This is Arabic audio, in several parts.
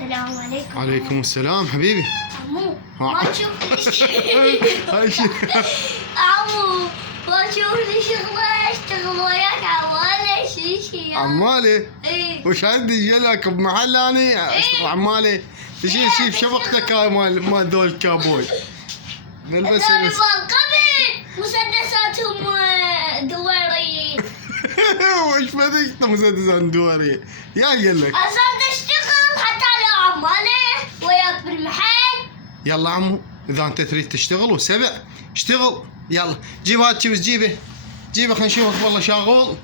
السلام عليكم. عليكم السلام حبيبي. عمو ما تشوف لي هاي عمو ما تشوف لي شغلة اشتغل وياك عمالة شي عمالي. ايه وش عندي جلك بمحل اني اشتغل عمالي تشيل شي بشبكتك هاي مال ذول الكابوي. نلبس هذول قبل مسدساتهم دوريين. وش بدك مسدس دوري يا جلك. صرت اشتغل حتى لو عمالة وياك بالمحل. يلا عمو اذا انت تريد تشتغل وسبع اشتغل. يلا جيب هاد الشيبس جيبه خلينا نشوفك والله شاغول.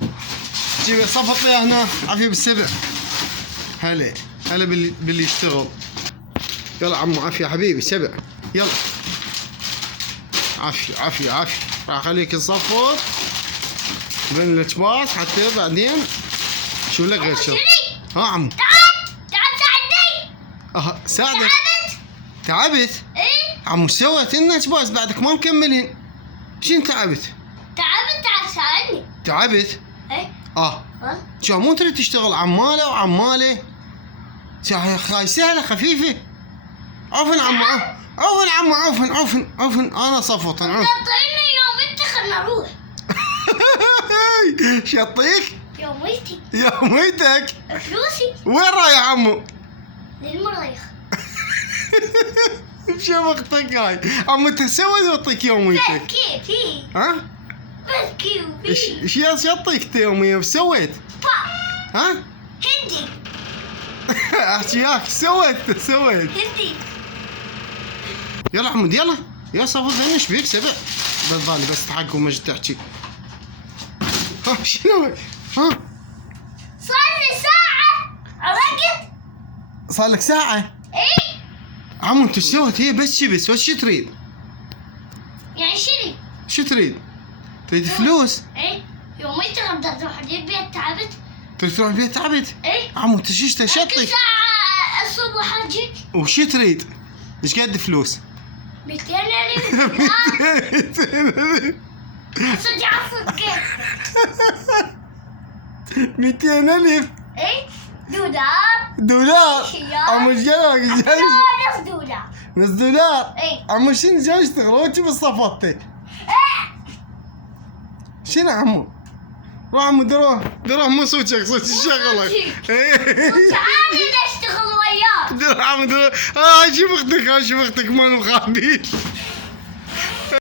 جيبه صفط لي هنا عافيه بالسبع. هلا باللي يشتغل. يلا عمو عافيه حبيبي سبع يلا. عافيه راح اخليك تصفط بين الاتباس حتى بعدين شو لك غير شغل. ها عمو تعال ساعدني. ساعدك. تعبت؟ ايه عمو سويت لنا اتباس بعدك ما مكملين. شين تعبت؟ تعال ساعدني. تعبت؟ ايه والله شو مو تريد تشتغل عماله هاي سهله خفيفه. عفن عمو عفن انا صفط تعطيني يوم انت خلنا نروح. شطيك يوميتي يوميتك. فلوسي وين رايح عمو؟ للمريخ. بشبكتك هاي عمو انت سوي يعطيك يوميتك. بس كيف ها؟ بس كيف ايش يعطيك يومية؟ وش سويت؟ ها؟ هندي احكي وياك سويت هندي. يلا حمود يا صفر زين ايش بيك سبع بالي بس تحق وما جيت تحكي. ها شنو؟ ها صار لي ساعة رقد. صار لك ساعة؟ ايه عمو انت ايش سويت؟ هي بس شبس وش تريد؟ يعني شنو؟ شو تريد؟ تريد فلوس؟ ايه يوميتي غدا تروح البيت تعبت. تريد تروح البيت تعبت؟ ايه عمو انت شو كل شطك؟ ساعة الصبح اجيك. وش تريد؟ ايش قد فلوس؟ 200 ألف. صدق كيف؟ 200,000 ايه دولار. شيال. عمو ايش قالك؟ نص دولار. نص دولار؟ ايه عمو شنو جاي اشتغل وانت بصفطتك؟ شنو عمو؟ روح عمو دروح مو صوتك صوت شغلك. تعال اشتغل وياك. دروح عمو شوف اختك مال مخابي.